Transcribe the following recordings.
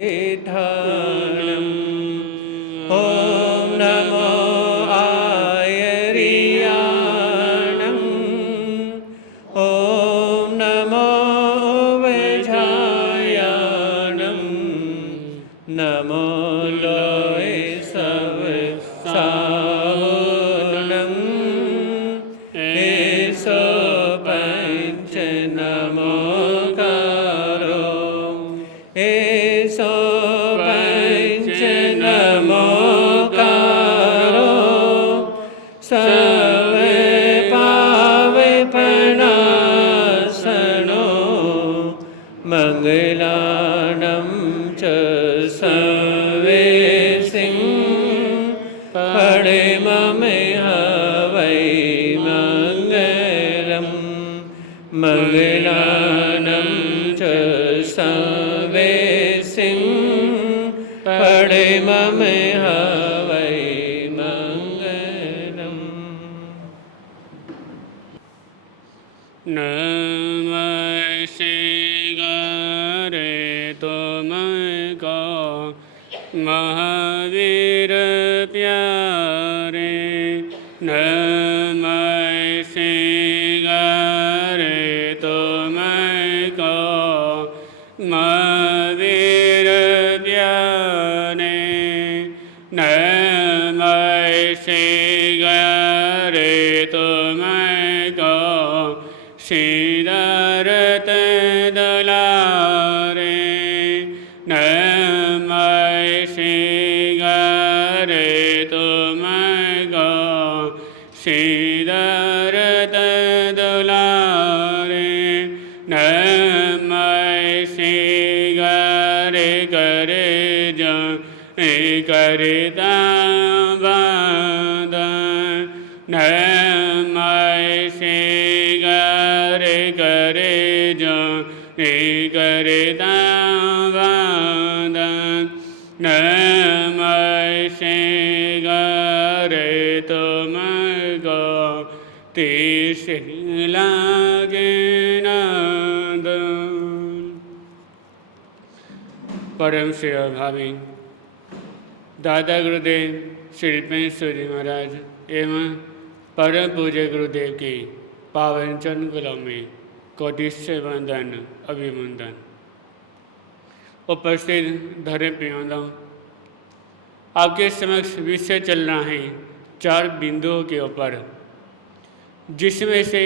ठाणं ॐ नमो आयर्याणं ॐ नमो वेझायाणं नमो लोय सब साहुनं एसो पंच नमो कारो एसो पंच नमो कारो सवे पावे पणासनो मंगलानं च सवे सिंह पड़े ममे हवै मंगलम मंगलानं च सवे सिंह पड़े ममे हवै मंगलम। नमः शिवाय तुमको महावीर प्यारे नमः शिवाय तुमको महावीर प्यारे नमः शिवाय तुमको श्रीदरत दुलारे नमः शिवाय तुमको श्रीदरत दुलारे नमः शिवाय करे जा करता बादा नमः शिवाय करे जा करता बादा नमः शिवाय तुमको तीस लागे नाद। परम सेवा भावी दादा गुरुदेव श्री पेंसुर जी महाराज एवं परम पूज्य गुरुदेव की पावन चरण कला में कोटि से वंदन अभिवंदन। उपस्थित धर्म प्रियों आपके समक्ष विषय चल रहा है 4 बिंदुओं के ऊपर, जिसमें से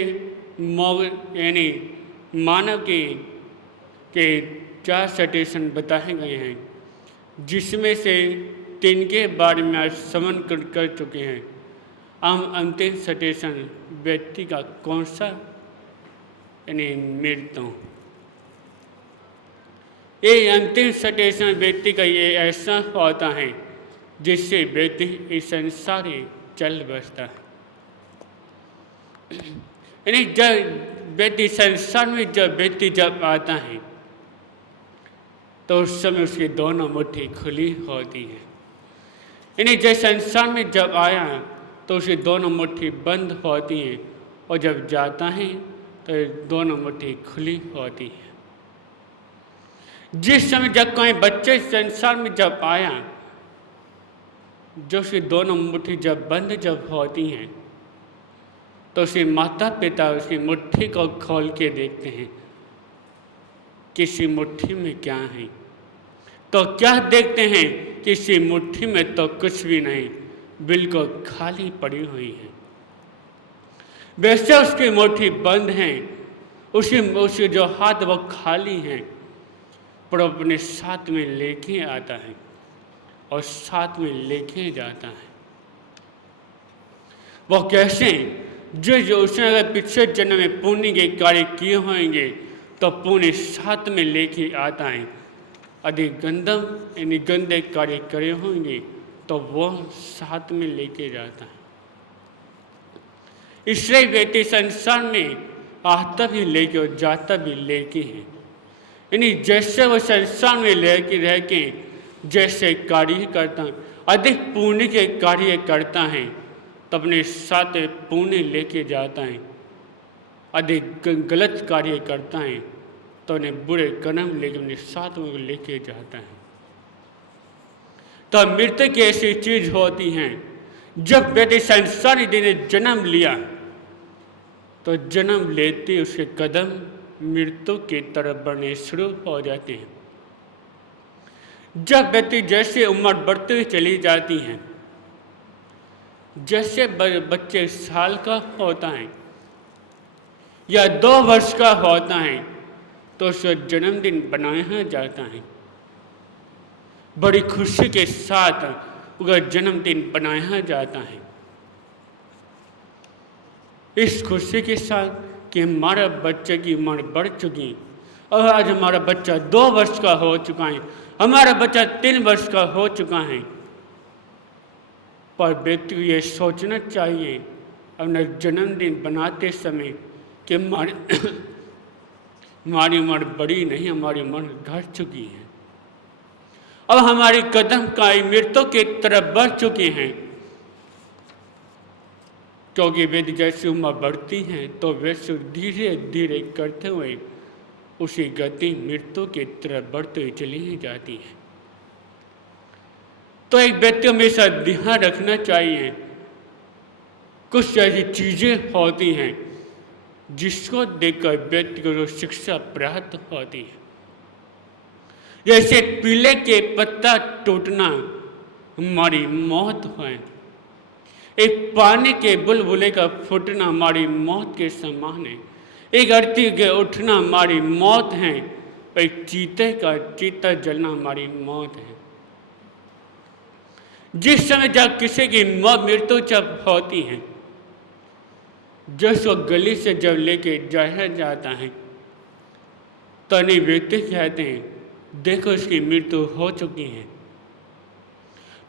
यानी मानव के 4 सटेशन बताए गए हैं, जिसमें से 3 के बारे में आज समन कर चुके हैं। हम अंतिम सटेशन व्यक्ति का कौन सा यानी मृत्यु, ये अंतिम सटेशन व्यक्ति का ये ऐसा होता है जिससे व्यक्ति इस संसार चल बसता है। यानी जब व्यक्ति संसार में जब आता है तो उस समय उसकी दोनों मुट्ठी खुली होती है। यानी जब संसार में जब आया तो उसकी दोनों मुट्ठी बंद होती हैं और जब जाता है तो दोनों मुट्ठी खुली होती है। जिस समय जब कोई बच्चे संसार में जब आया, जो उसकी दोनों मुट्ठी जब बंद जब होती हैं तो उसके माता पिता उसकी मुट्ठी को खोल के देखते हैं किसी मुट्ठी में क्या है, तो क्या देखते हैं किसी मुट्ठी में तो कुछ भी नहीं, बिल्कुल खाली पड़ी हुई है। वैसे उसकी मुट्ठी बंद है, उसके जो हाथ वो खाली हैं, पर अपने साथ में लेके आता है और साथ में लेके जाता है। वो कैसे, जो उसने अगर पिछले जन्म में पुण्य के कार्य किए होंगे तो पुण्य साथ में लेके आता है। यदि गंदम यानी गंदे कार्य करे होंगे तो वो साथ में लेके जाता है। इसलिए व्यक्ति संसार में आता भी लेके और जाता भी लेके है। यानी जैसे वो संसार में लेके रह के जैसे कार्य करता है, अधिक पुण्य के कार्य करता है तो अपने साथ पुण्य लेके जाता है। अधिक गलत कार्य करता है तो उन्हें बुरे कर्म लेके अपने साथ में लेके जाता है। तो मृत्यु की ऐसी चीज होती हैं, जब बेटे संसारी दिन ने जन्म लिया तो जन्म लेते उसके कदम मृत्यु की तरफ बढ़ने शुरू हो जाते हैं। जब व्यक्ति जैसे उम्र बढ़ती हुई चली जाती है, जैसे बच्चे साल का होता है या 2 वर्ष का होता है तो उसका जन्मदिन बनाया जाता है। बड़ी खुशी के साथ उसका जन्मदिन बनाया जाता है, इस खुशी के साथ कि हमारा बच्चे की उम्र बढ़ चुकी और आज हमारा बच्चा 2 वर्ष का हो चुका है, हमारा बच्चा 3 वर्ष का हो चुका है। पर व्यक्ति को ये सोचना चाहिए अपना जन्मदिन बनाते समय कि हमारी उम्र बड़ी नहीं, हमारी उम्र घट चुकी है। अब हमारी कदम का मृत्यु की तरफ बढ़ चुके हैं, क्योंकि व्यक्ति जैसी उम्र बढ़ती है तो वैसे धीरे धीरे करते हुए उसी गति मृत्यु की तरफ बढ़ते हुए चली ही जाती है। तो एक व्यक्ति हमेशा ध्यान रखना चाहिए, कुछ ऐसी चीजें होती हैं जिसको देखकर व्यक्ति को शिक्षा प्राप्त होती है। जैसे पीले के पत्ता टूटना हमारी मौत है, एक पानी के बुलबुले का फूटना हमारी मौत के समान है, एक अर्थी के उठना हमारी मौत है, एक चीता जलना हमारी मौत है। जिस समय जब किसी की मृत्यु जब होती है, जिस गली से जब लेके जाया जाता है तो अनेक व्यक्ति कहते हैं देखो इसकी मृत्यु हो चुकी है।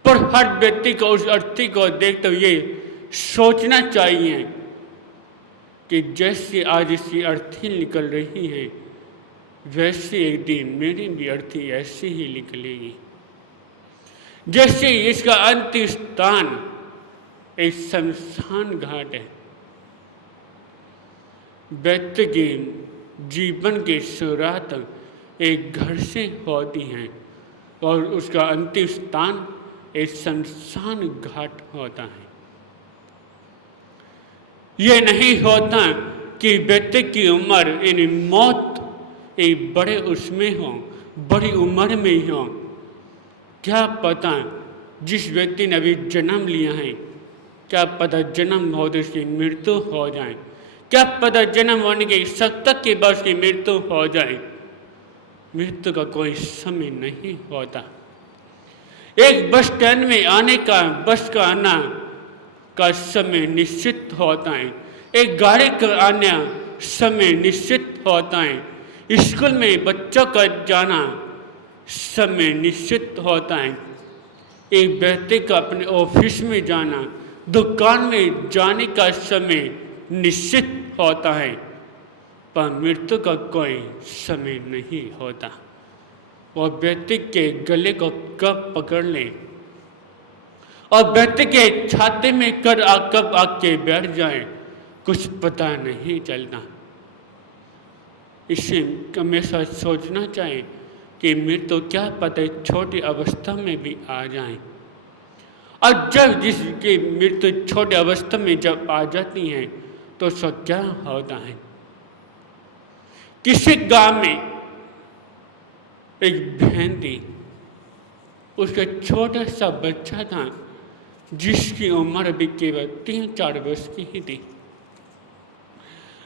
पर हर व्यक्ति को उस अर्थी को देखते हुए ये सोचना चाहिए कि जैसे आज इसकी अर्थी निकल रही है वैसे एक दिन मेरी भी अर्थी ऐसी ही निकलेगी। जैसे इसका अंतिम स्थान एक शमशान घाट है। व्यक्ति के जीवन की शुरुआत एक घर से होती है और उसका अंतिम स्थान एक शमशान घाट होता है। ये नहीं होता कि व्यक्ति की उम्र यानी मौत एक बड़े उसमें हो, बड़ी उम्र में ही हो। क्या पता जिस व्यक्ति ने अभी जन्म लिया है, क्या पता जन्म होते उसकी मृत्यु हो जाए, क्या पता जन्म होने के 70 के बाद उसकी मृत्यु हो जाए। मृत्यु का कोई समय नहीं होता। एक बस स्टैंड में आने का, बस का आना का समय निश्चित होता है, एक गाड़ी का आना समय निश्चित होता है, स्कूल में बच्चों का जाना समय निश्चित होता है, एक व्यक्ति का अपने ऑफिस में जाना, दुकान में जाने का समय निश्चित होता है, पर मृत्यु का कोई समय नहीं होता। और व्यक्ति के गले को कब पकड़ ले और व्यक्ति के छाती में कब आके बैठ जाए कुछ पता नहीं चलता। इसे हमेशा सोचना चाहिए कि मृत्यु क्या पता छोटी अवस्था में भी आ जाए। और जब जिसकी मृत्यु छोटी अवस्था में जब आ जाती है तो उसका क्या होता है। किसी गांव में एक बहन थी, उसका छोटा सा बच्चा था जिसकी उम्र भी केवल 3-4 वर्ष की ही थी।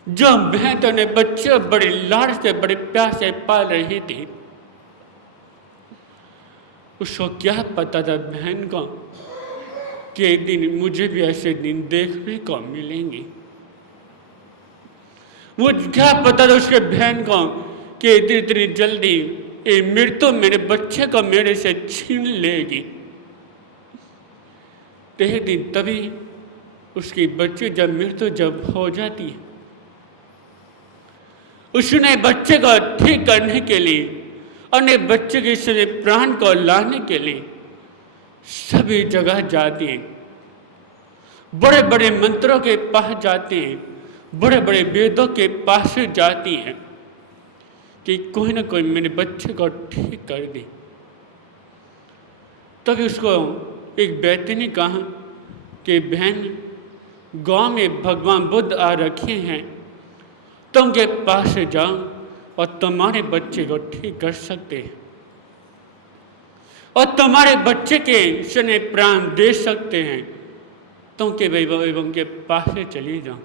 जो बहन तो ने बच्चे बड़े लाड़ से बड़े प्यार से पाल रही थी, उसको क्या पता था बहन को कि एक दिन मुझे भी ऐसे दिन देखने को मिलेंगे। मुझे क्या पता था उसके बहन को कि इतनी जल्दी ये मृत्यु मेरे बच्चे को मेरे से छीन लेगी। एक दिन तभी उसकी बच्चे जब मृत्यु जब हो जाती है, उसने बच्चे को ठीक करने के लिए और बच्चे के से प्राण को लाने के लिए सभी जगह जाती हैं, बड़े बड़े मंत्रों के पास जाती हैं, बड़े बड़े वेदों के पास जाती हैं कि कोई ना कोई मेरे बच्चे को ठीक कर दे। तभी उसको एक व्यक्ति ने कहा कि बहन, गांव में भगवान बुद्ध आ रखे हैं, तुम उनके पास जाओ और तुम्हारे बच्चे को ठीक कर सकते हैं और तुम्हारे बच्चे के शनि प्राण दे सकते हैं, तुम के वैभव एवं के पास से चली जाओ।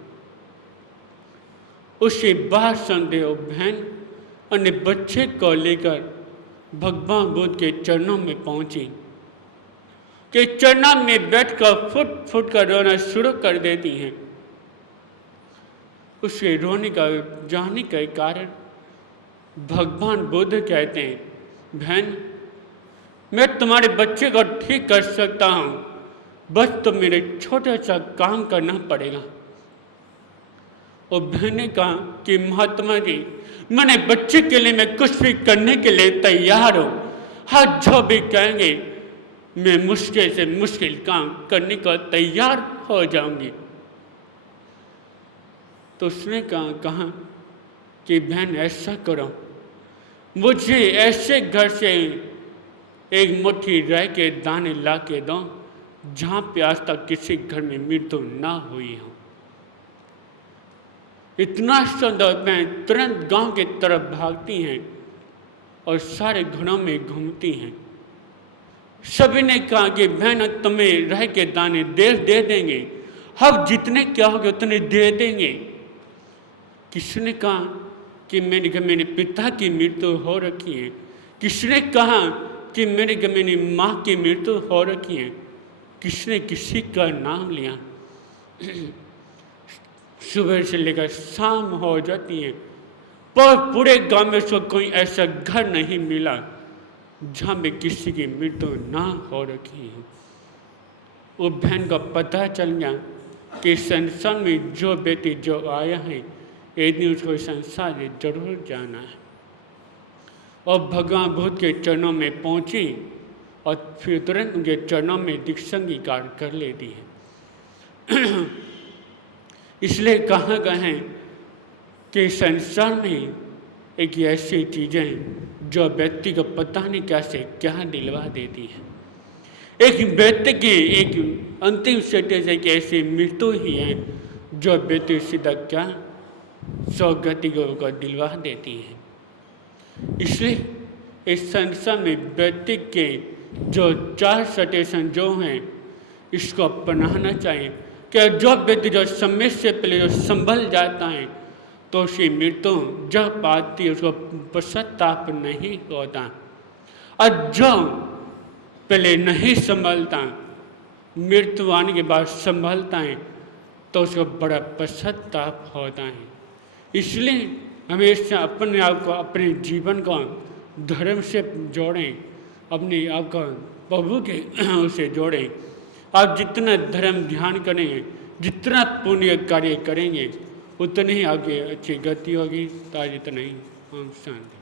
उसके बाद संदेह बहन अन्य बच्चे को लेकर भगवान बुद्ध के चरणों में पहुंची कि चरणों में बैठकर फुट फुट कर रोना शुरू कर देती हैं। उसके रोने का जाने का कारण भगवान बुद्ध कहते हैं, बहन मैं तुम्हारे बच्चे को ठीक कर सकता हूँ, बस तो मेरे छोटा सा काम करना पड़ेगा। और बहन ने कहा कि महात्मा जी, मैंने बच्चे के लिए मैं कुछ भी करने के लिए तैयार हूँ, हाँ जो भी कहेंगे मैं मुश्किल से मुश्किल काम करने को तैयार हो जाऊंगी। तो उसने कहा कि बहन ऐसा करो, मुझे ऐसे घर से एक मुट्ठी राई के दाने ला के दो जहाँ पे आज तक किसी घर में मृत्यु ना हुई हो। इतना सुंदर बहन तुरंत गांव की तरफ भागती हैं और सारे घरों में घूमती हैं। सभी ने कहा कि बहन तुम्हें राई के दाने दे देंगे, हम जितने क्या होगे उतने दे देंगे। किसने कहा कि मेरे घर मेरे पिता की मृत्यु हो रखी है, किसने कहा कि मेरे घर मेरी माँ की मृत्यु हो रखी है, किसने किसी का नाम लिया। सुबह से लेकर शाम हो जाती है पर पूरे गांव में उसको कोई ऐसा घर नहीं मिला जहाँ में किसी की मृत्यु ना हो रखी है। वो बहन को पता चल गया कि संसार में जो बेटी जो आया है एक दिन उसको संसार में जरूर जाना है। और भगवान बुद्ध के चरणों में पहुंची और फिर तुरंत उनके चरणों में दीक्षांगीकार कर लेती है। इसलिए कहा गया है कि संसार में एक ऐसी चीज़ें जो व्यक्ति को पता नहीं कैसे क्या दिलवा देती है। एक व्यक्ति की एक अंतिम स्टेज एक ऐसी मृत्यु ही है जो व्यक्ति सीधा क्या सौगति को दिलवा देती है। इसलिए इस संसार में व्यक्ति के जो 4 सटेशन जो हैं इसको अपनाना चाहिए कि जो व्यक्ति जो समय से पहले जो संभल जाता है तो उसकी मृत्यु जब आती है उसको पश्चाताप नहीं होता, और जो पहले नहीं संभलता मृत्यु आने के बाद संभलता है तो उसको बड़ा पश्चाताप होता है। इसलिए हमेशा अपने आप को अपने जीवन को धर्म से जोड़ें, अपने आप को प्रभु के उसे जोड़ें। आप जितना धर्म ध्यान करेंगे, जितना पुण्य कार्य करेंगे उतनी ही आगे अच्छी गति होगी। ताज इतना ही। ओम शांति।